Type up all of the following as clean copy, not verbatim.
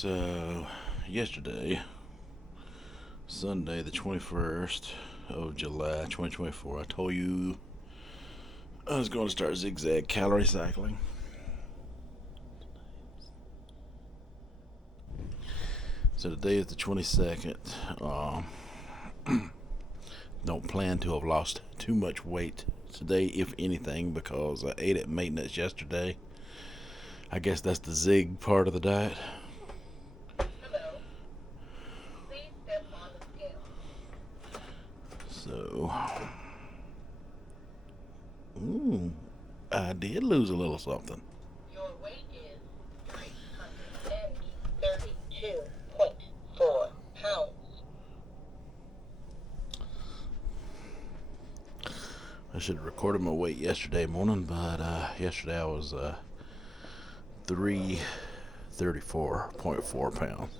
So, yesterday, Sunday, the 21st of July, 2024, I told you I was going to start zigzag calorie cycling. So, today is the 22nd. Don't plan to have lost too much weight today, if anything, because I ate at maintenance yesterday. I guess that's the zig part of the diet. So, I did lose a little something. Your weight is 332.4 pounds. I should have recorded my weight yesterday morning, but yesterday I was 334.4 pounds.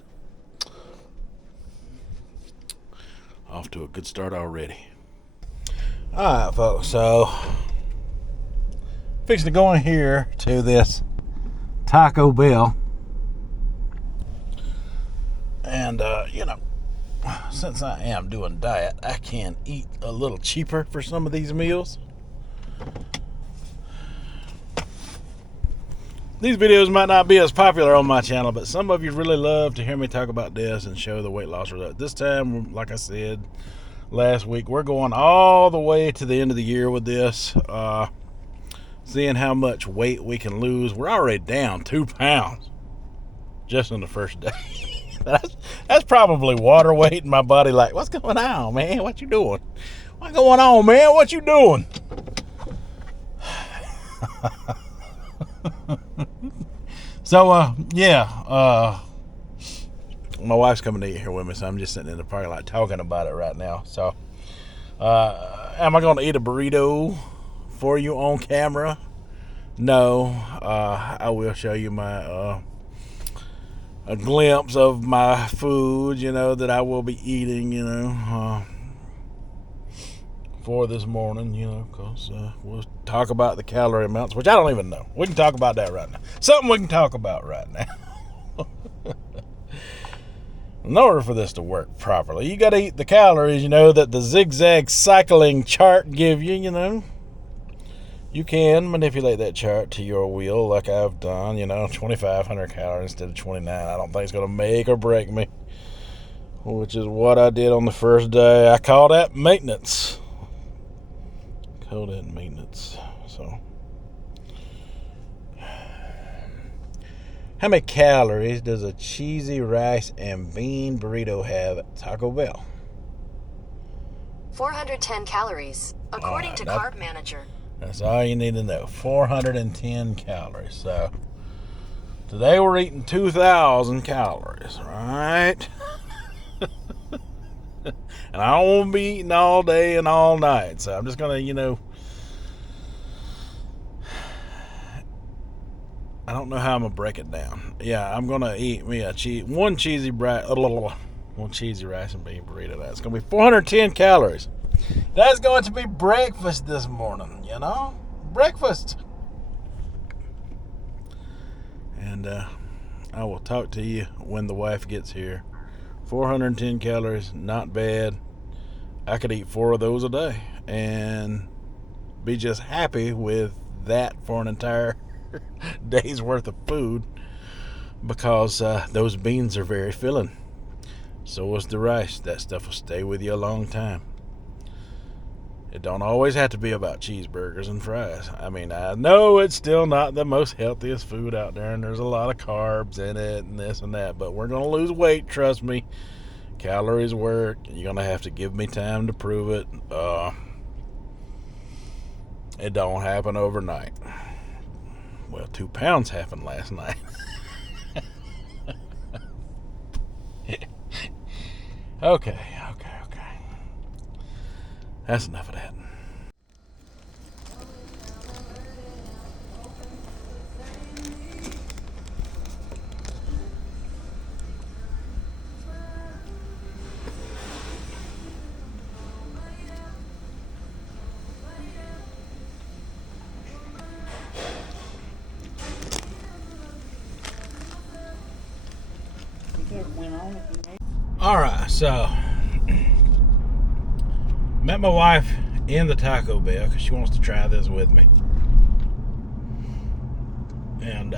Off to a good start already. Alright, folks, so fixing to go in here to this Taco Bell. And, since I am doing diet, I can eat a little cheaper for some of these meals. These videos might not be as popular on my channel, but some of you really love to hear me talk about this and show the weight loss result. This time, like I said last week, we're going all the way to the end of the year with this, seeing how much weight we can lose. We're already down 2 pounds just in the first day. That's probably water weight in my body. Like, what's going on, man? What you doing? What's going on, man? What you doing? So, my wife's coming to eat here with me, so I'm just sitting in the parking lot talking about it right now. So, am I going to eat a burrito for you on camera? No. I will show you my a glimpse of my food, that I will be eating, for this morning, because we'll talk about the calorie amounts, which I don't even know. We can talk about that right now. Something we can talk about right now. In order for this to work properly, you got to eat the calories, that the zigzag cycling chart give you, You can manipulate that chart to your will like I've done, 2,500 calories instead of 29. I don't think it's going to make or break me, which is what I did on the first day. I call that maintenance. So, how many calories does a cheesy rice and bean burrito have at Taco Bell? 410 calories, according to Carb Manager. That's all you need to know. 410 calories. So, today we're eating 2,000 calories, right? And I don't want to be eating all day and all night. So, I'm just going to, I don't know how I'm going to break it down. Yeah, I'm going to eat me one cheesy rice and bean burrito. That's going to be 410 calories. That's going to be breakfast this morning, Breakfast. And I will talk to you when the wife gets here. 410 calories, not bad. I could eat 4 of those a day and be just happy with that for an entire day's worth of food, because those beans are very filling. So is the rice. That stuff will stay with you a long time. It don't always have to be about cheeseburgers and fries. I mean, I know it's still not the most healthiest food out there, and there's a lot of carbs in it and this and that, but we're going to lose weight, trust me. Calories work. You're going to have to give me time to prove it. It don't happen overnight. Well, 2 pounds happened last night. Okay. That's enough of that. Alright, so met my wife in the Taco Bell because she wants to try this with me. And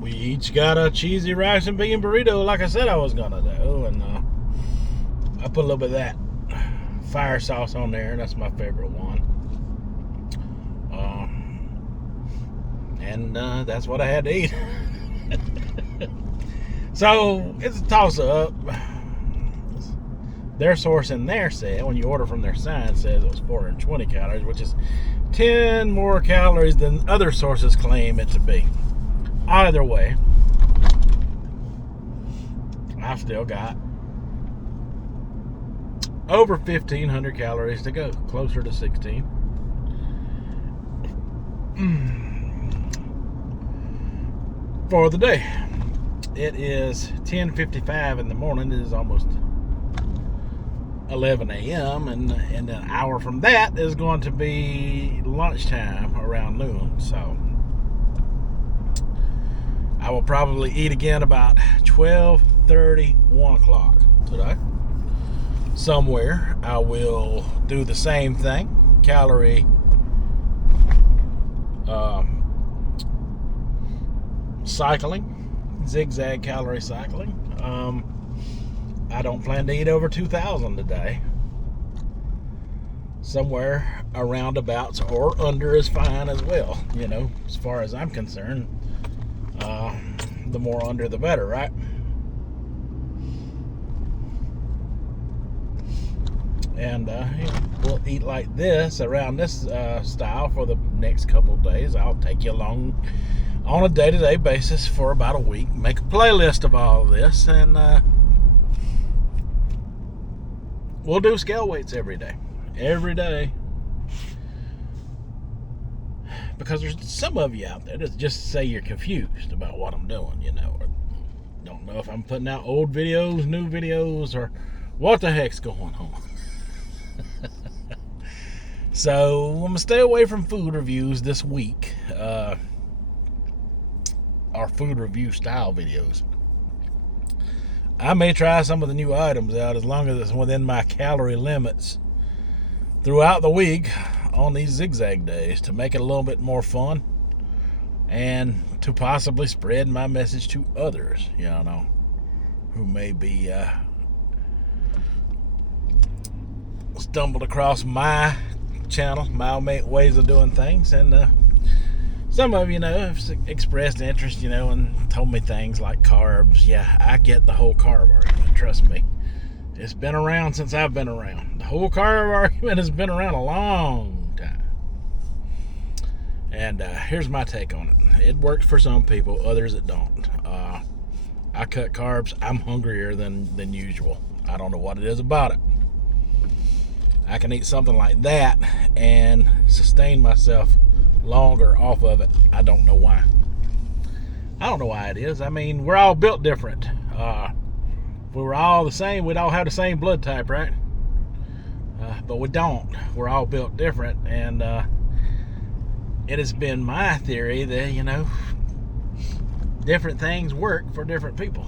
we each got a cheesy rice and bean burrito like I said I was gonna do. And I put a little bit of that fire sauce on there, and that's my favorite one. And that's what I had to eat. So it's a toss-up. Their source in there said, when you order from their sign, says it was 420 calories, which is 10 more calories than other sources claim it to be. Either way, I've still got over 1,500 calories to go, closer to 16. For the day. It is 10:55 in the morning. It is almost 11 a.m. and an hour from that is going to be lunchtime around noon. So I will probably eat again about 12:30, 1 o'clock today. Somewhere I will do the same thing, calorie cycling. Zigzag calorie cycling. I don't plan to eat over 2,000 today. Somewhere around abouts or under is fine as well. You know, as far as I'm concerned, the more under the better, right? And we'll eat like this around this style for the next couple of days. I'll take you along on a day-to-day basis for about a week. Make a playlist of all of this, and we'll do scale weights every day. Every day. Because there's some of you out there that just say you're confused about what I'm doing, you know, or don't know if I'm putting out old videos, new videos, or what the heck's going on. So I'm going to stay away from food reviews this week. Our food review style videos. I may try some of the new items out as long as it's within my calorie limits throughout the week on these zigzag days to make it a little bit more fun and to possibly spread my message to others, you know, who may be stumbled across my channel, my ways of doing things, and some of you know have expressed interest, you know, and told me things like carbs. Yeah, I get the whole carb argument. Trust me, it's been around since I've been around. The whole carb argument has been around a long time. And here's my take on it. It works for some people, others it don't. I cut carbs. I'm hungrier than usual. I don't know what it is about it. I can eat something like that and sustain myself longer off of it. I don't know why. I don't know why it is. I mean, we're all built different. If we were all the same, we'd all have the same blood type, right? But we don't. We're all built different, and it has been my theory that, you know, different things work for different people.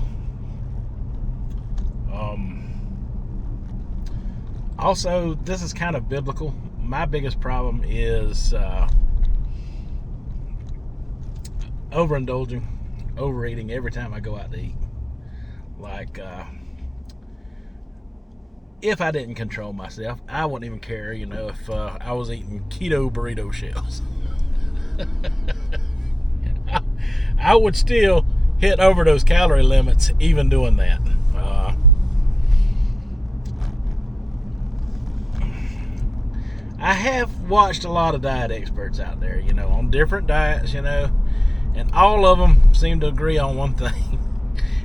Also, this is kind of biblical. My biggest problem is overindulging, overeating every time I go out to eat. Like, if I didn't control myself, I wouldn't even care, you know, if I was eating keto burrito shells. I would still hit over those calorie limits even doing that. I have watched a lot of diet experts out there, you know, on different diets, you know, and all of them seem to agree on one thing.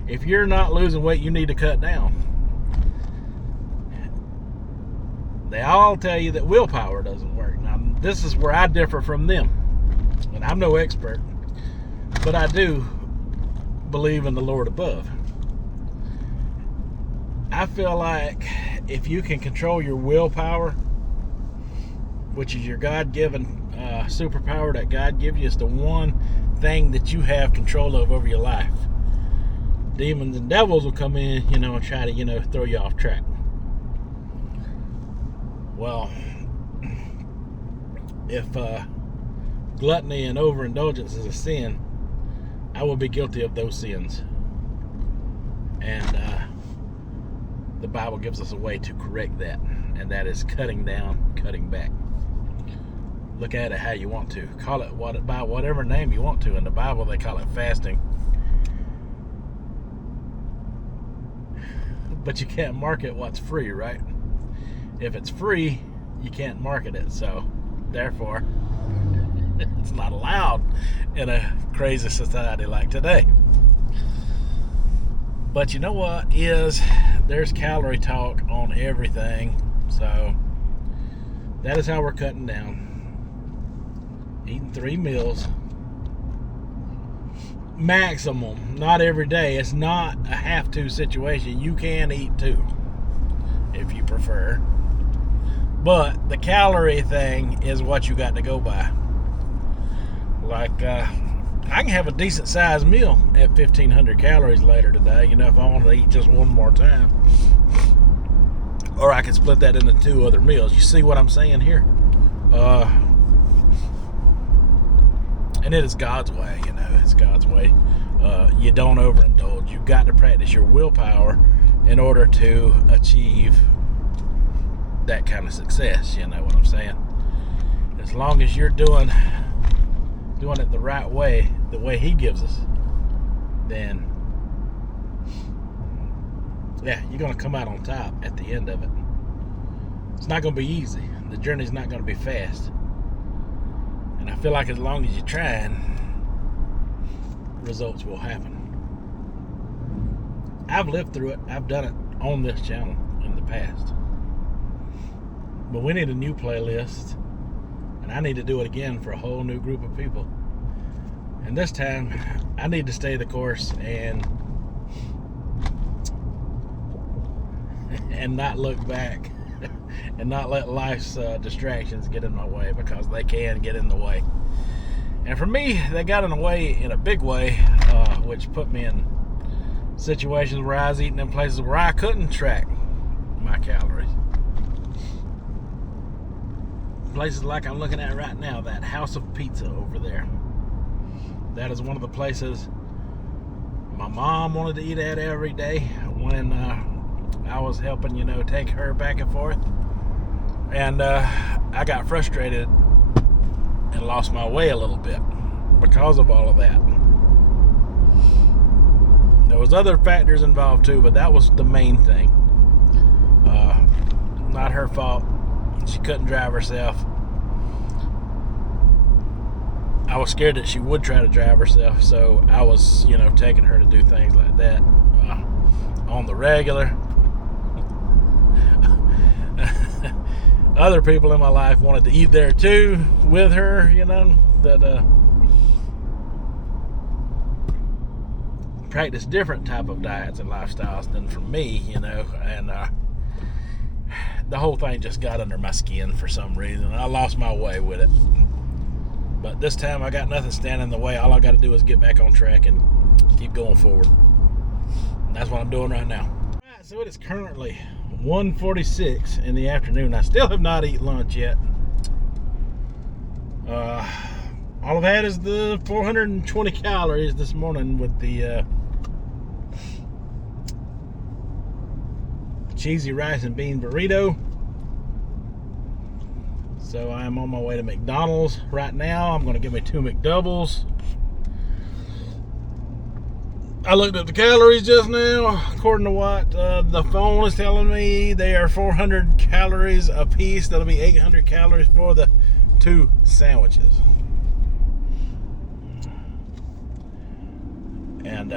If you're not losing weight, you need to cut down. They all tell you that willpower doesn't work. Now, this is where I differ from them. And I'm no expert, but I do believe in the Lord above. I feel like if you can control your willpower, which is your God-given superpower that God gives you, is the one thing that you have control of over your life. demons and devils will come in, and try to, throw you off track. Well, if gluttony and overindulgence is a sin, I will be guilty of those sins. And the Bible gives us a way to correct that, and that is cutting down, cutting back. Look at it how you want to. Call it by whatever name you want to. In the Bible, they call it fasting. But you can't market what's free, right? If it's free, you can't market it. So, therefore, it's not allowed in a crazy society like today. But you know what there's calorie talk on everything. So, that is how we're cutting down. Eating 3 meals. Maximum. Not every day. It's not a have-to situation. You can eat 2 if you prefer. But the calorie thing is what you got to go by. Like, I can have a decent sized meal at 1,500 calories later today, if I want to eat just one more time. Or I can split that into 2 other meals. You see what I'm saying here? And it is God's way, it's God's way. You don't overindulge. You've got to practice your willpower in order to achieve that kind of success, you know what I'm saying? As long as you're doing it the right way, the way He gives us, then yeah, you're going to come out on top at the end of it. It's not going to be easy. The journey's not going to be fast. And I feel like as long as you're trying, results will happen. I've lived through it. I've done it on this channel in the past. But we need a new playlist. And I need to do it again for a whole new group of people. And this time, I need to stay the course and not look back. And not let life's distractions get in my way, because they can get in the way. And for me, they got in the way in a big way, which put me in situations where I was eating in places where I couldn't track my calories. Places like I'm looking at right now, that House of Pizza over there. That is one of the places my mom wanted to eat at every day when I was helping, take her back and forth. And I got frustrated and lost my way a little bit because of all of that. There was other factors involved too, but that was the main thing. Not her fault. She couldn't drive herself. I was scared that she would try to drive herself, so I was, taking her to do things like that on the regular. Other people in my life wanted to eat there too with her, that practice different type of diets and lifestyles than for me, and the whole thing just got under my skin for some reason. I lost my way with it. But this time I got nothing standing in the way. All I got to do is get back on track and keep going forward. And that's what I'm doing right now. Alright, so it is currently 1:46 in the afternoon. I still have not eaten lunch yet. All I've had is the 420 calories this morning with the cheesy rice and bean burrito. So I'm on my way to McDonald's right now. I'm going to get me 2 McDoubles. I looked up the calories just now. According to what the phone is telling me, they are 400 calories a piece. That'll be 800 calories for the 2 sandwiches. And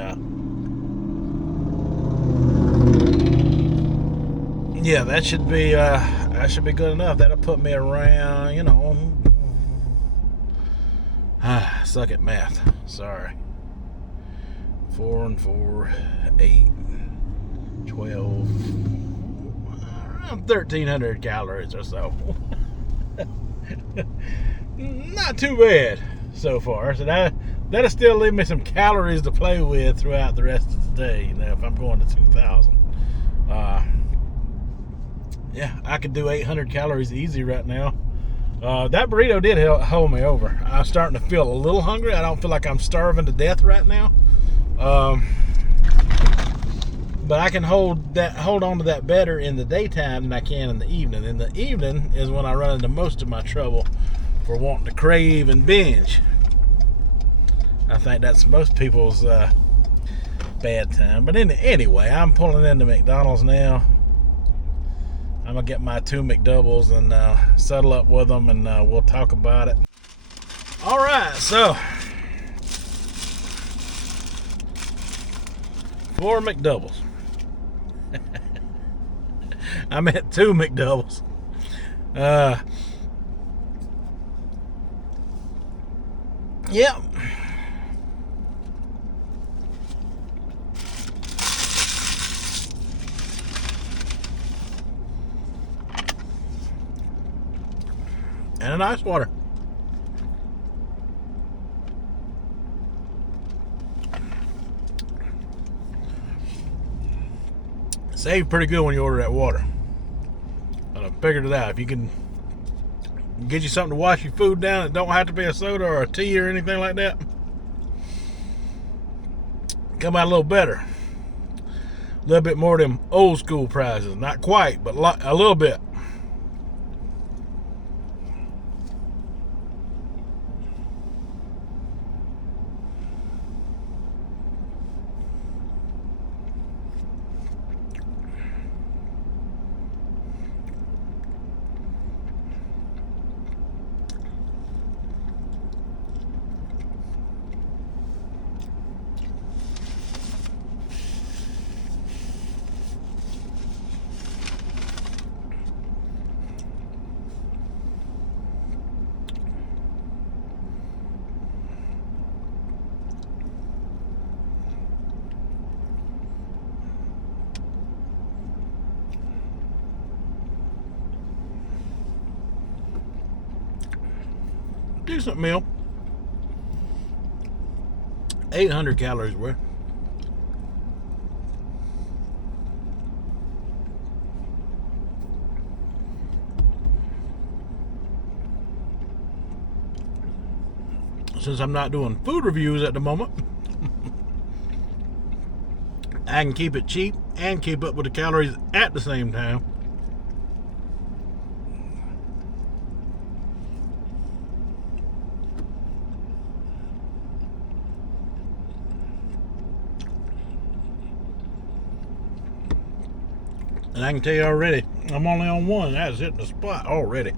yeah, that should be good enough. That'll put me around, suck at math. Sorry. 4 and 4, 8, 12, around 1,300 calories or so. Not too bad so far. So that that'll still leave me some calories to play with throughout the rest of the day, if I'm going to 2,000. Yeah, I could do 800 calories easy right now. That burrito did hold me over. I'm starting to feel a little hungry. I don't feel like I'm starving to death right now. But I can hold on to that better in the daytime than I can in the evening. In the evening is when I run into most of my trouble for wanting to crave and binge. I think that's most people's bad time. But anyway, I'm pulling into McDonald's now. I'm going to get my 2 McDoubles and settle up with them, and we'll talk about it. All right, so 4 McDoubles. I'm at 2 McDoubles. Yep. And an ice water. Save pretty good when you order that water. I figured it out. If you can get you something to wash your food down, it don't have to be a soda or a tea or anything like that. Come out a little better. A little bit more of them old school prices. Not quite, but a little bit. Decent meal. 800 calories worth. Since I'm not doing food reviews at the moment, I can keep it cheap and keep up with the calories at the same time. And I can tell you already, I'm only on one. That's hitting the spot already.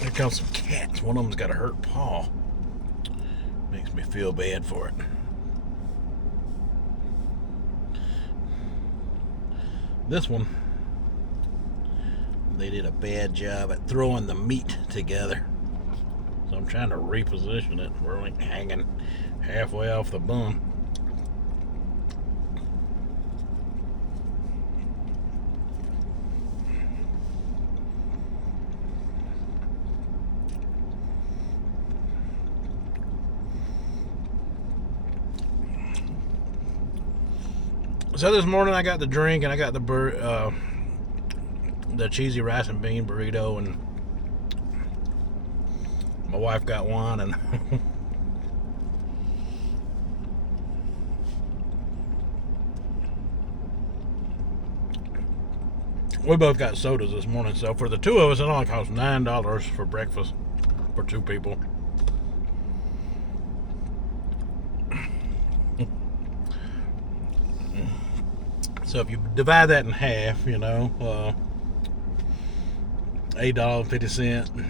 Here comes some cats. One of them's got a hurt paw. Makes me feel bad for it. This one, they did a bad job at throwing the meat together. So I'm trying to reposition it. We're like hanging halfway off the bun. So this morning I got the drink and I got the cheesy rice and bean burrito, and my wife got one, and we both got sodas this morning. So for the two of us, it only cost $9 for breakfast for 2 people. So if you divide that in half, you know, $8.50.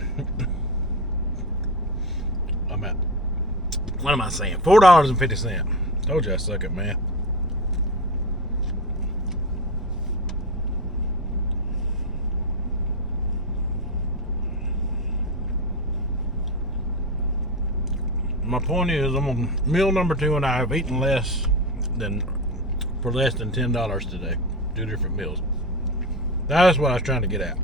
I'm at, what am I saying? $4.50. Told you I suck at math. My point is, I'm on meal number 2, and I have eaten for less than $10 today. 2 different meals. That's what I was trying to get at.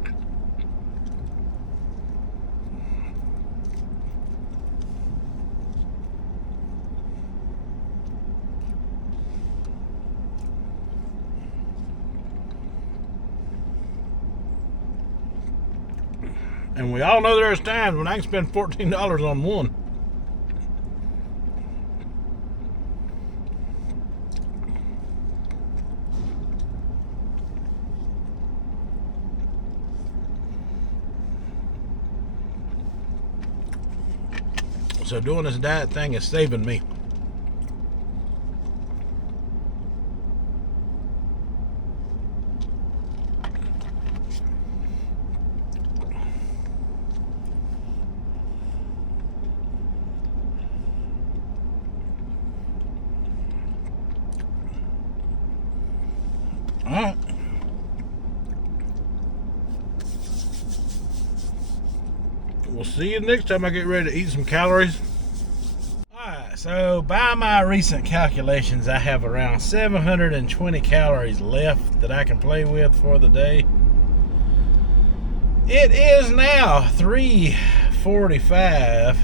And we all know there's times when I can spend $14 on one. So doing this diet thing is saving me. All right. We'll see you next time I get ready to eat some calories. Alright, so by my recent calculations, I have around 720 calories left that I can play with for the day. It is now 3:45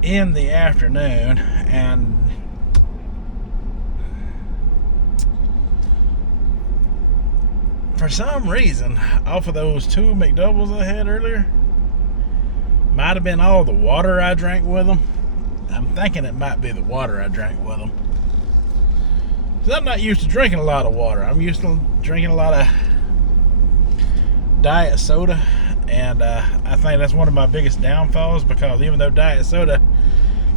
in the afternoon, and for some reason, off of those 2 McDoubles I had earlier, might have been all the water I drank with them. I'm thinking it might be the water I drank with them. Because I'm not used to drinking a lot of water. I'm used to drinking a lot of diet soda. And I think that's one of my biggest downfalls, because even though diet soda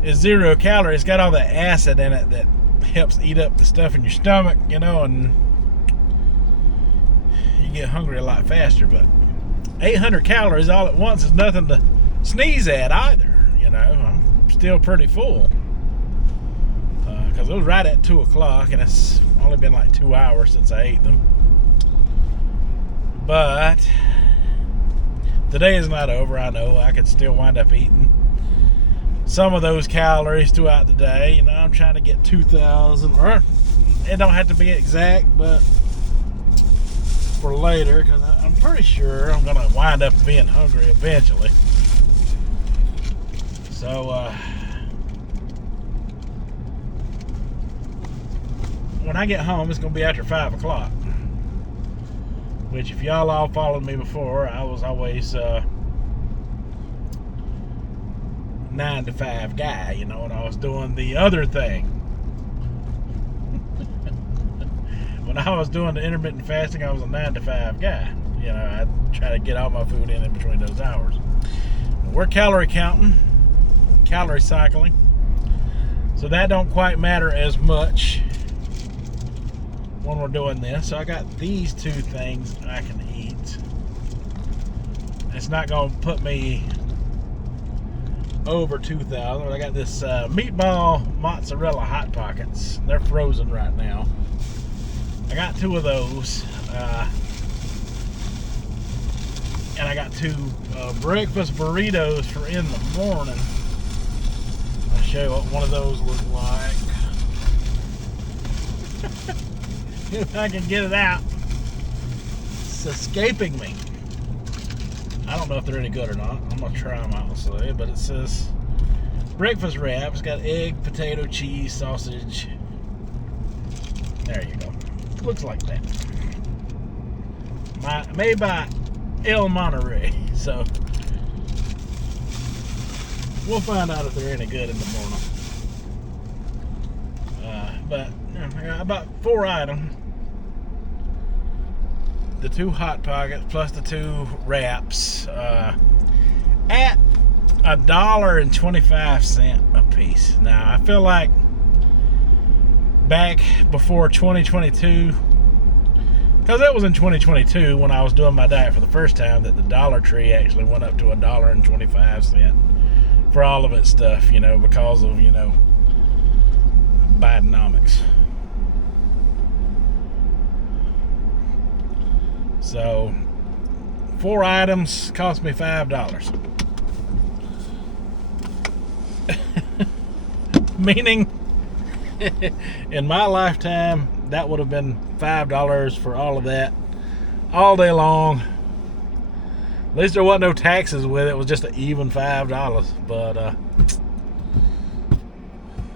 is 0 calories, it's got all the acid in it that helps eat up the stuff in your stomach, you know, and you get hungry a lot faster. But 800 calories all at once is nothing to sneeze at either, you know. I'm still pretty full, because it was right at 2 o'clock, and it's only been like 2 hours since I ate them. But the day is not over. I know I could still wind up eating some of those calories throughout the day. You know, I'm trying to get 2,000, or it don't have to be exact, but for later, because I'm pretty sure I'm gonna wind up being hungry eventually. So when I get home, it's gonna be after 5 o'clock. Which, if y'all all followed me before, I was always 9 to 5 guy, you know, and I was doing the other thing. When I was doing the intermittent fasting, I was a 9 to 5 guy. You know, I'd try to get all my food in between those hours. We're calorie counting, calorie cycling, so that don't quite matter as much when we're doing this. So I got these 2 things I can eat. It's not going to put me over 2,000. But I got this meatball mozzarella Hot Pockets. They're frozen right now. I got 2 of those. And I got 2 breakfast burritos for in the morning. I'll show you what one of those looks like. If I can get it out. It's escaping me. I don't know if they're any good or not. I'm going to try them out, but it says breakfast wrap. It's got egg, potato, cheese, sausage. There you go. Looks like that. Made by El Monterey. So we'll find out if they're any good in the morning. But I got about 4 items. The 2 Hot Pockets plus the 2 wraps at $1.25 a piece. Now I feel like back before 2022, because that was in 2022 when I was doing my diet for the first time, that the Dollar Tree actually went up to $1.25 for all of its stuff, you know, because of, you know, Bidenomics. So 4 items cost me $5. Meaning, in my lifetime, that would have been $5 for all of that, all day long. At least there wasn't no taxes with it. It was just an even $5. But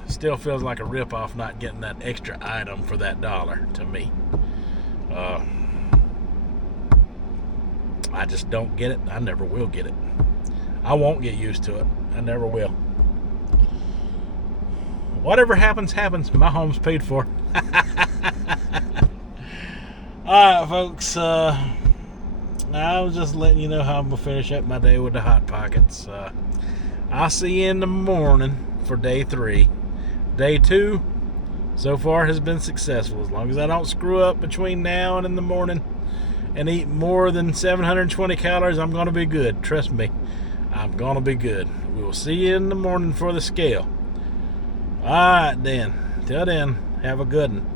still feels like a ripoff not getting that extra item for that dollar to me. I just don't get it. I never will get it. I won't get used to it. I never will. Whatever happens, happens. My home's paid for. Alright, folks. I was just letting you know how I'm going to finish up my day with the Hot Pockets. I'll see you in the morning for day 3. Day 2, so far, has been successful. As long as I don't screw up between now and in the morning and eat more than 720 calories, I'm going to be good. Trust me, I'm going to be good. We will see you in the morning for the scale. Alright then. Till then, have a good one.